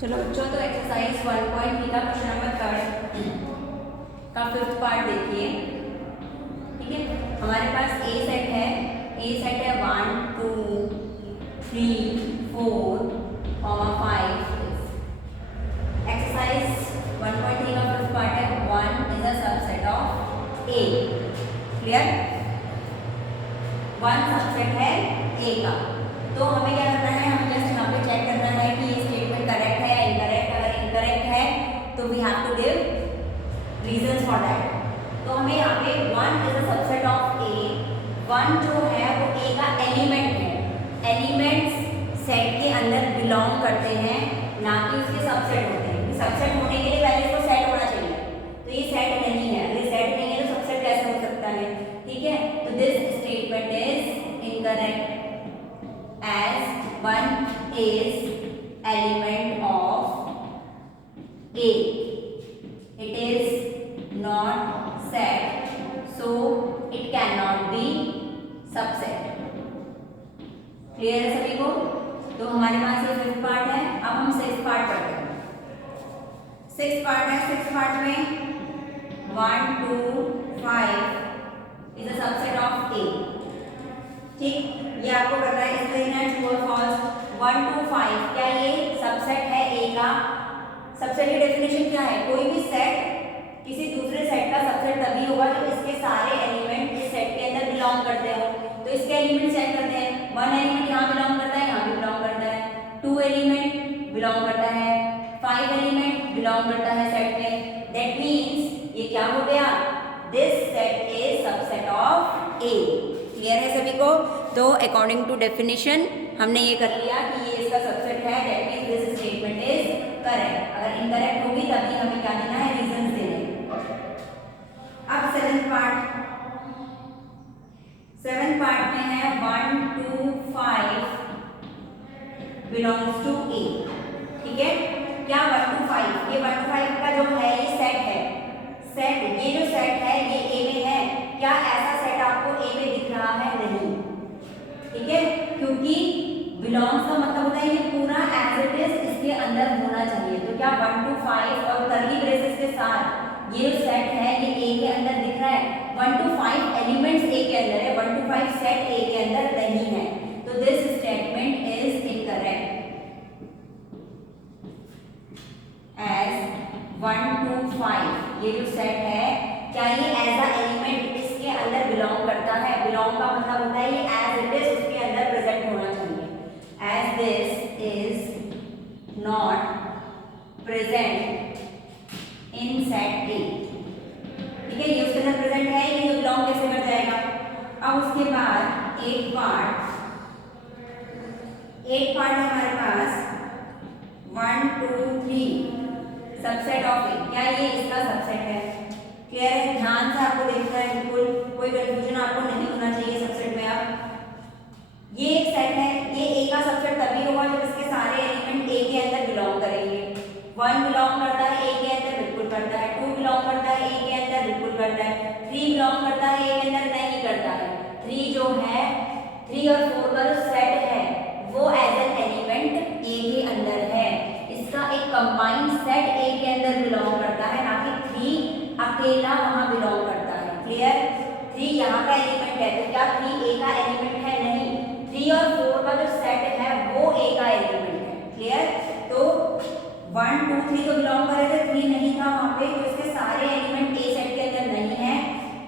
चलो बच्चों, तो एक्सरसाइज 1.3 का क्वेश्चन नंबर 3 का 5th पार्ट देखिए। ठीक है, हमारे पास ए सेट है। 1 2 3 4 5 एक्सरसाइज 1.3 का 5th पार्ट है। 1 is a subset of A. Clear? 1 subset है ए का। तो हमें क्या करना है, हमें जस्ट यहाँ पे चेक करना है कि ये स्टेटमेंट करेक्ट है या इनकरेक्ट। अगर इनकरेक्ट है तो we have to give reasons for that. तो हमें यहाँ पे 1 is a subset of A. 1 जो है वो ए का एलिमेंट है। एलिमेंट्स सेट के अंदर बिलोंग करते हैं, ना कि उसके सबसेट होते हैं। सबसेट होने के लिए पहले इसको सेट होना चाहिए, तो ये सेट नहीं है। अगर सेट नहीं है तो सबसेट कैसे हो सकता है? ठीक है, तो this statement is incorrect as 1 is element of A. It is not set, so it cannot be subset. Clear है सभी को? तो हमारे पास ये 5th पार्ट है। अब हम 6th पार्ट पढ़ते हैं। 6th पार्ट है। 6th पार्ट में 1 2 5 is a subset of A। ठीक, ये आपको करना है। इसमें देना है ट्रू और फॉल्स। 1 2 5 क्या ये सबसेट है ए का? सबसेट की डेफिनेशन क्या है? कोई भी सेट किसी दूसरे सेट का सबसेट तभी होगा जब इसके सारे एलिमेंट इस सेट के अंदर बिलोंग करते हो। तो इसके एलिमेंट चेक करते हैं। 1 एलिमेंट यहाँ बिलोंग करता है, यहाँ भी बिलोंग करता है। 2 एलिमेंट बिलोंग करता है, 5 एलिमेंट बिलोंग करता है सेट में। दैट मीन्स ये क्या हो गया? This set is subset of A. Clear है सभी को? तो अकॉर्डिंग टू डेफिनेशन हमने ये कर लिया कि ये इसका सबसेट है। That means this statement is correct. अगर इनकरेक्ट होगी तभी हमें क्या देना है? रीजंस देने। अब 7th पार्ट। 7th पार्ट में है 1 2 5 बिलोंग्स टू ए। ठीक है, क्या 1 2 5? ये 1 2 5 का जो है ये सेट है। सेट, ये जो सेट है ये ए में है। क्या ऐसा सेट आपको ए में दिख रहा है? नहीं। ठीक है, क्योंकि बिलोंग्स का मतलब होता है ये पूरा एज इट इज इसके अंदर होना चाहिए। तो क्या 1 2 5 और कर्ली ब्रेसेस के साथ ये जो सेट है ये ए के अंदर दिख रहा है? 1 2 5 एलिमेंट्स ए के अंदर है, 1 2 5 सेट ए के अंदर नहीं है। तो this statement is incorrect. As 1 2 5 ये जो सेट है क्या ये एज अ एलिमेंट इसके अंदर बिलोंग करता है? बिलोंग का मतलब होता है ये एज इट इज उसके अंदर प्रेजेंट होना चाहिए। As this is not present in set A. ठीक है, ये उसके अंदर प्रेजेंट है, ये तो बिलोंग कैसे कर जाएगा? अब उसके बाद 8 पार्ट है हमारे पास 1 2 3 सबसेट ऑफ ए। क्या ये इसका सबसेट है? क्लियर है? ध्यान से आपको देखना है, बिल्कुल कोई कंफ्यूजन आपको नहीं होना चाहिए सबसेट में। आप ये एक सेट है, ये ए का सबसेट तभी होगा जब इसके सारे एलिमेंट ए के अंदर बिलोंग करेंगे। 1 बिलोंग करता है ए के अंदर, बिल्कुल करता है। 2 बिलोंग करता है ए के अंदर, बिल्कुल करता है। 3 बिलोंग करता है ए के अंदर, नहीं करता है। 3 जो है 3 और 4 का जो सेट है वो एज एन एलिमेंट ए के अंदर है। इसका एक कंबाइंड सेट ए के अंदर बिलोंग करता है, ना कि 3 अकेला वहां बिलोंग करता है। क्लियर? 3 यहाँ का एलिमेंट है, तो क्या 3 ए का एलिमेंट है? नहीं। 3 और 4 का जो सेट है वो ए का एलिमेंट है। क्लियर? तो 1 2 3 तो बिलोंग कर रहे थे, 3 नहीं था वहां पे, तो इसके सारे एलिमेंट ए सेट के अंदर नहीं है,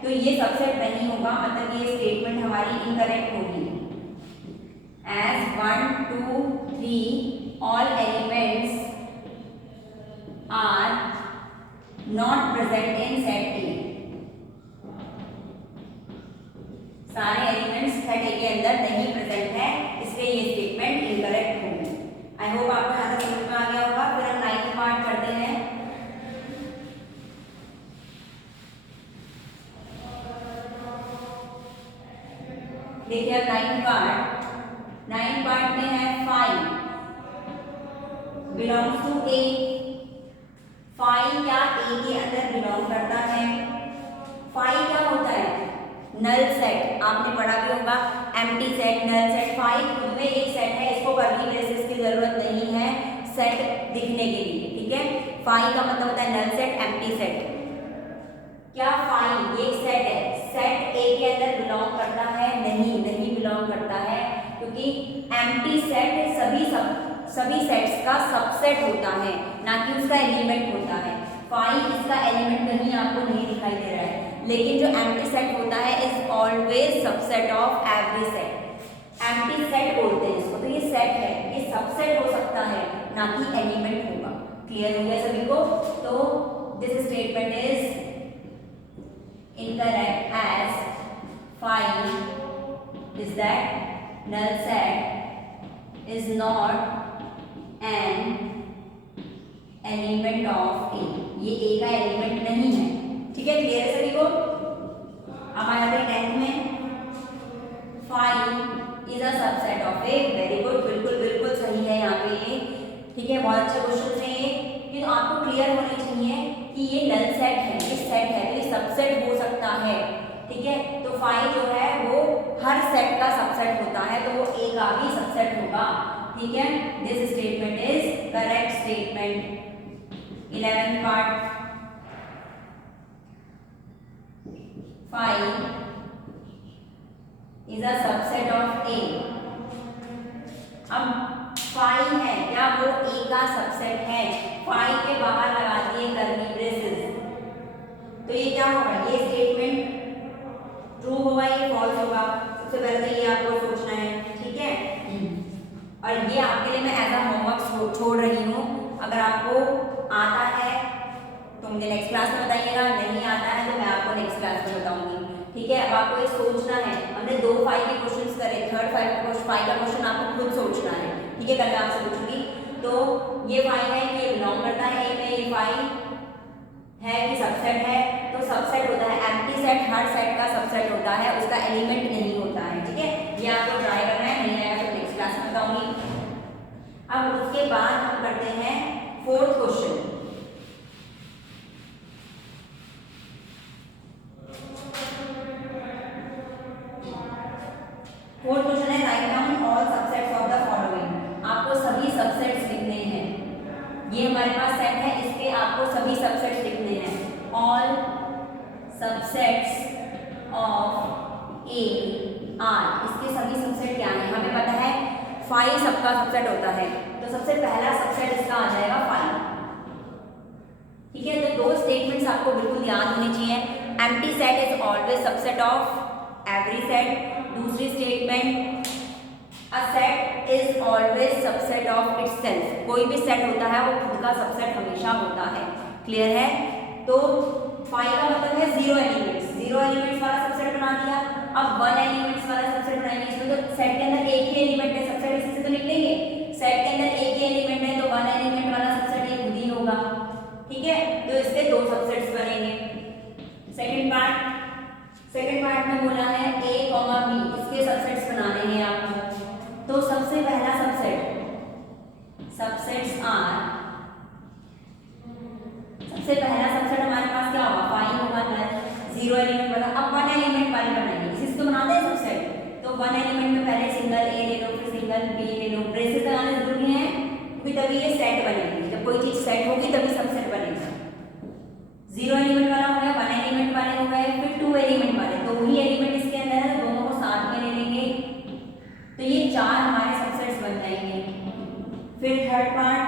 तो ये सबसेट नहीं होगा। मतलब ये स्टेटमेंट हमारी इनकरेक्ट होगी। As 1 2 3 all elements are not present in set A. सारे एलिमेंट्स सेट ए के अंदर नहीं प्रेजेंट है, इसलिए ये स्टेटमेंट इनकरेक्ट होगी। आई होप आपको यहाँ तक समझ में आ गया होगा। फिर हम 9th पार्ट करते हैं। देखिए अब 9th पार्ट। 9th पार्ट में है 5 बिलोंग्स टू ए। 5 क्या ए के अंदर बिलोंग करता है? 5 क्या होता है? Null set. आपने पढ़ा भी होगा, एम्प्टी सेट, नल सेट। 5 खुद में एक सेट है, इसको कर्ली ब्रेसेस की जरूरत नहीं है सेट दिखने फाई का मतलब होता है नल सेट, एम्प्टी सेट। क्या फाई ये एक सेट है, सेट ए के अंदर बिलोंग करता है? नहीं बिलोंग करता है, क्योंकि एम्प्टी सेट सभी सेट्स का सबसेट होता है, ना कि उसका एलिमेंट होता है। फाई इसका एलिमेंट कहीं आपको नहीं दिखाई दे रहा है, लेकिन जो एम्प्टी सेट होता है is always subset of every set. Empty set बोलते हैं इसको, तो ये सेट है, ये सबसेट हो सकता है, ना कि एलिमेंट होगा। क्लियर हो गया सभी को? तो this statement is incorrect as phi is that null set is not an element of A, ये A का एलिमेंट नहीं है। ठीक है, क्लियर है सभी को? अब आ जाते हैं 10th में। phi is a subset of A, very good, बिल्कुल सही है यहाँ पे ये। ठीक है, बहुत अच्छे क्वेश्चन है ये, कि तो आपको क्लियर होनी चाहिए कि ये नल सेट है, ये सेट है, तो ये सबसेट हो सकता है। ठीक है, तो फाई जो है वो हर सेट का सबसेट होता है, तो वो ए का भी सबसेट होगा। ठीक है, this statement is correct statement. 11th part, phi is a subset of A. अब फाई है क्या वो ए का सबसेट है? फाई के बाहर लगा दिए कर्ली ब्रेसेस, तो ये क्या होगा? ये स्टेटमेंट ट्रू होगा, ये फॉल्स होगा? सबसे पहले तो ये आपको सोचना है। ठीक है, और ये आपके लिए मैं एज अ होमवर्क छोड़ रही हूँ। अगर आपको आता है तो मुझे नेक्स्ट क्लास में बताइएगा, नहीं आता है तो मैं आपको नेक्स्ट क्लास में बताऊंगी। ठीक है, अब आपको ये सोचना है। हमने 2 फाई के क्वेश्चंस करे, थर्ड फाई का क्वेश्चन आपको खुद सोचना है। ठीक है, कल मैं आपसे पूछूंगी। तो ये फाई है कि ये बिलोंग करता है ए में, ये फाई है कि सबसेट है? तो सबसेट होता है, एम्प्टी सेट हर सेट का सबसेट होता है, उसका एलिमेंट नहीं होता है। ठीक है, ये आपको ट्राई करना है, नहीं आएगा तो नेक्स्ट क्लास में बताऊंगी। अब उसके बाद हम करते हैं 4th क्वेश्चन। फोर्थ क्वेश्चन है write down all subsets of the following. आपको सभी सबसेट्स लिखने हैं। ये हमारे पास सेट है, इसके आपको सभी सबसेट्स लिखने हैं। All subsets of A R, इसके सभी सबसेट क्या है? हमें पता है फाई सबका सबसेट होता है, तो सबसे पहला सबसेट इसका आ जाएगा फाई। ठीक है, तो 2 स्टेटमेंट्स आपको बिल्कुल याद होनी चाहिए। Empty set is always subset of every set. दूसरी स्टेटमेंट, a set is always subset of itself. कोई भी सेट होता है वो खुद का सबसेट हमेशा होता है। क्लियर है? तो फाई का मतलब है 0 एलिमेंट्स, 0 एलिमेंट्स वाला सबसेट बना दिया। अब 1 एलिमेंट्स वाला सबसेट बनाएंगे। इसमें तो सेट के अंदर एक ही एलिमेंट है, सबसेट इसी से तो निकलेंगे। सेट के अंदर एक ही एलिमेंट है, तो 1 एलिमेंट वाला सबसेट ये खुद ही होगा। ठीक है, तो इसके 2 सबसेट्स बनेंगे। सेकंड पार्ट में बोला है a, b, इसके सबसेट्स बनाने हैं आपको। तो सबसे पहला सबसेट्स आर, सबसे पहला सबसेट हमारे पास क्या होगा? फाई होगा, नल 0 एलिमेंट वाला। अब 1 एलिमेंट वाले बनाएंगे, इसी से तो बनाते हैं सबसेट। तो 1 एलिमेंट में पहले सिंगल a ले लो, फिर सिंगल b ले लो। ब्रेसेस लगाने जरूरी है, क्योंकि तभी ये सेट बनेगी। जब कोई चीज सेट होगी तभी सबसेट बनेगा। 0 एलिमेंट वाला हो गया, 1 एलिमेंट वाले हो गए, फिर 2 एलिमेंट वाले। तो वही एलिमेंट इसके अंदर है, तो दोनों को साथ में ले लेंगे, तो ये 4 हमारे सबसेट्स बन जाएंगे। फिर थर्ड पार्ट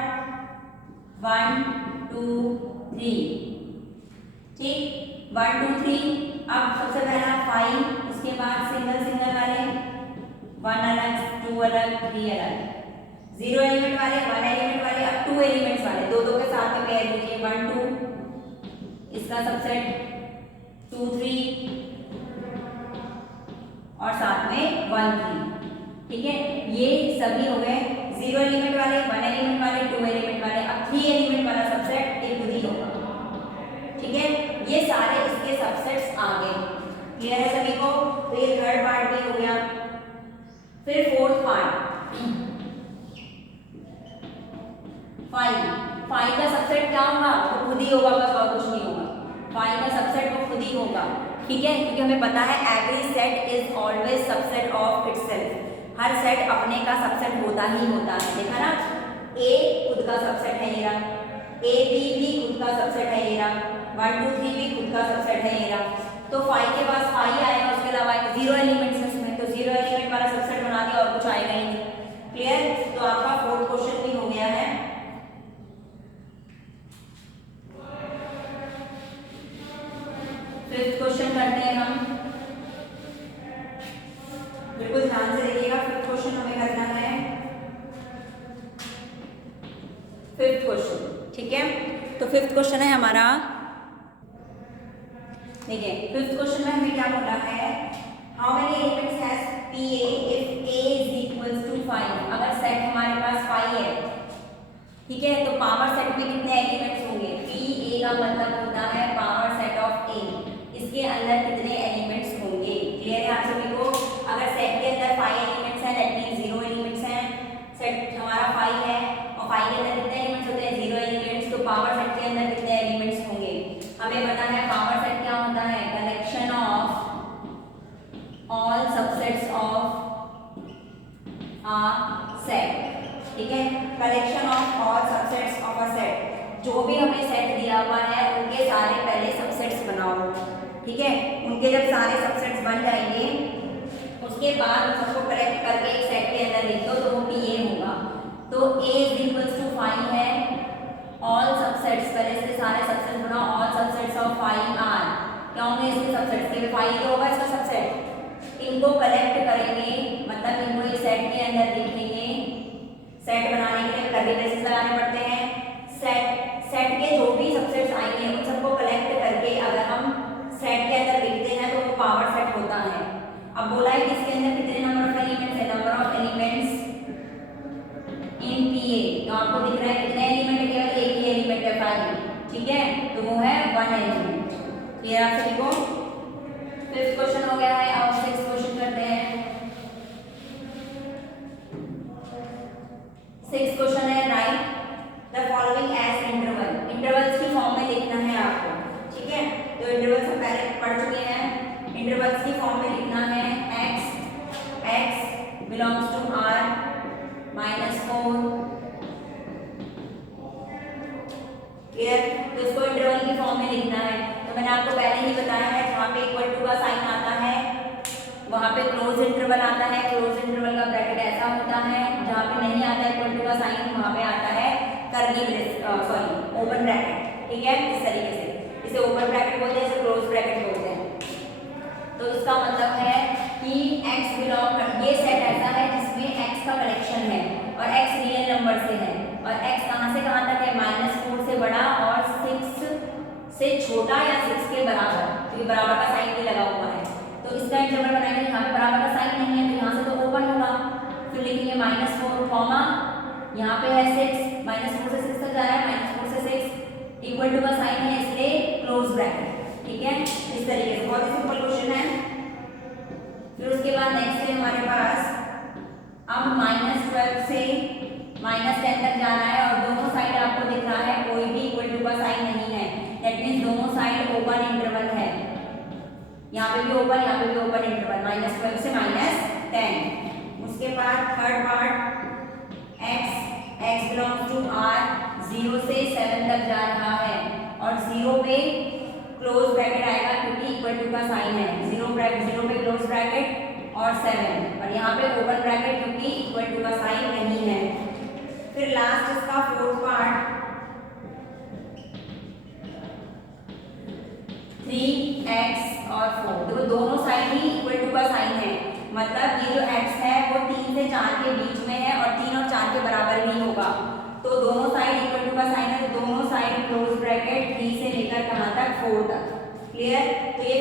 1 2 3। ठीक, 1 2 3। अब सबसे पहला 5, उसके बाद सिंगल वाले 1 अलग, 2 अलग, 3 अलग। 0 एलिमेंट वाले, 1 एलिमेंट वाले, अब 2 एलिमेंट्स वाले, दो के साथ में पेयर लीजिए। 1 2 इसका सबसेट 2 3 और साथ में 1 3। ठीक है, ये सभी हो गए 0 एलिमेंट वाले, 1 एलिमेंट वाले, 2 एलिमेंट वाले। अब 3 एलिमेंट वाला सबसेट ये खुद ही होगा। ठीक है, ये सारे इसके सबसेट्स आ गए। क्लियर है सभी को? तो ये थर्ड पार्ट भी हो गया। फिर फोर्थ पार्ट, फाई का सबसेट क्या होगा? वो खुद ही होगा, बस और कुछ नहीं होगा। फाई का सबसेट वो खुद ही होगा। ठीक है, क्योंकि हमें पता है every set is always subset of itself. Her set अपने का सबसेट होता ही होता है। देखा ना, ए खुद का सबसेट है, ये रहा। ए बी भी खुद का सबसेट है ये रहा, 1 2 3 भी खुद का सबसेट है ये रहा। तो फाई के पास फाई आएगा, उसके अलावा 0 एलिमेंट्स है इसमें, तो 0 एलिमेंट वाला सबसेट बना दिया और कुछ आएगा ही नहीं। क्लियर? तो आपका फोर्थ क्वेश्चन भी हो गया है। फिफ्थ क्वेश्चन करते हैं हम, बिल्कुल ध्यान से देखिएगा। फिफ्थ क्वेश्चन हमें करना है, फिफ्थ क्वेश्चन, ठीक है। तो फिफ्थ क्वेश्चन है हमारा, देखिए फिफ्थ क्वेश्चन में हमें क्या बोला है, how many elements has PA if A is equals to 5। अगर सेट हमारे पास 5 है, ठीक है, तो पावर सेट में कितने एलिमेंट्स होंगे? PA का मतलब होता है पावर सेट ऑफ A, इसके अंदर कितने एलिमेंट्स होंगे? क्लियर है आप सभी को? अगर सेट के अंदर 5 एलिमेंट्स हैं, दैट मींस 0 एलिमेंट्स हैं। सेट हमारा 5 है और 5 के अंदर कितने एलिमेंट्स होते हैं? 0 एलिमेंट्स। तो पावर सेट के अंदर कितने एलिमेंट्स होंगे? हमें पता है पावर सेट क्या होता है, collection of all subsets of a set, ठीक है। Collection of all subsets of a set, जो भी हमें सेट दिया हुआ है उनके सारे पहले सबसेट्स बनाओ, ठीक है। उनके जब सारे सबसेट्स बन जाएंगे, उसके बाद उन सबको कलेक्ट करके एक सेट के अंदर लिख दो, तो वो PA होगा। तो A इज इक्वल्स टू 5 है, ऑल सबसेट्स, पहले इसके सारे सबसेट्स बनाओ, ऑल सबसेट्स ऑफ 5 आर, क्या होंगे इसके सबसेट्स? के 5 तो होगा इसका सबसेट, इनको कलेक्ट करेंगे, मतलब इनको ये सेट के अंदर लिखेंगे। सेट बनाने के लिए कर्ली ब्रेसेस लगाने पड़ते हैं। सेट के जो भी सबसेट्स आएंगे उन सबको कलेक्ट करके अगर हम सेट के अंदर लिखते हैं तो वो पावर सेट होता है। अब बोला है कि इसके अंदर कितने नंबर ऑफ एलिमेंट्स है, number of elements in PA, तो आपको दिख रहा है कितने एलिमेंट है? केवल एक ही एलिमेंट है 5, ठीक है, तो वो है 1 एलिमेंट। क्लियर आप सभी को? फिफ्थ क्वेश्चन हो गया है। अब सिक्स्थ क्वेश्चन करते हैं। सिक्स्थ क्वेश्चन है, write the following as interval. Intervals की फॉर्म में लिखना है आपको, ठीक है। तो इंटरवल्स हम पहले पढ़ चुके हैं। इंटरवल्स की फॉर्म में लिखना है x belongs to r -4। Clear? तो इसको इंटरवल की फॉर्म में लिखना है। तो मैंने आपको पहले ही बताया है, जहाँ पे इक्वल टू का साइन आता है वहाँ पे क्लोज इंटरवल आता है। क्लोज इंटरवल का ब्रैकेट ऐसा होता है, जहाँ पे नहीं आता है इक्वल टू का साइन वहाँ पे आता है ओपन ब्रैकेट, ठीक है। इस तरीके से इसे ओपन ब्रैकेट बोलते हैं, इसे क्लोज ब्रैकेट बोलते हैं। तो इसका मतलब है कि x बिलोंग, ये सेट ऐसा है जिसमें x का कलेक्शन है और x रियल नंबर से है, और x कहाँ से कहाँ तक है? -4 से बड़ा और 6 से छोटा या 6 के बराबर, क्योंकि बराबर का साइन भी लगा हुआ है। तो इसका इंटरवल बनाएंगे, यहाँ पे बराबर का साइन नहीं है तो यहाँ से तो ओपन होगा, फिर लिखेंगे -4 कॉमा, यहाँ पे है 6, -4 से 6 तक जा रहा है, -4 से 6 इक्वल टू का साइन है इसलिए क्लोज ब्रैकेट, ठीक है। इस तरीके से बहुत ही सिंपल क्वेश्चन है। फिर उसके बाद नेक्स्ट है हमारे पास, अब -12 से -10 तक जाना है और दोनों साइड आपको दिख रहा है कोई भी इक्वल टू का साइन नहीं है, दैट मींस दोनों साइड ओपन इंटरवल है। यहाँ पे भी ओपन, यहाँ पे भी ओपन इंटरवल, -12 से -10। उसके बाद third part x belongs to r, 0 से 7 तक जा रहा है और 0 पे क्लोज ब्रैकेट आएगा क्योंकि इक्वल टू का साइन है। 0 पे क्लोज ब्रैकेट और 7, और यहाँ पे ओपन ब्रैकेट क्योंकि इक्वल टू का साइन नहीं है। फिर लास्ट इसका फोर्थ पार्ट 3x और 4, देखो दोनों साइड ही इक्वल टू का साइन है, मतलब ये जो x है वो 3 से 4 के बीच में है और 3 और 4 के बराबर नहीं होगा, तो दोनों साइड इक्वल टू का साइन है, तो दोनों साइड क्लोज ब्रैकेट 3 से लेकर कहाँ तक? 4 तक। क्लियर? तो ये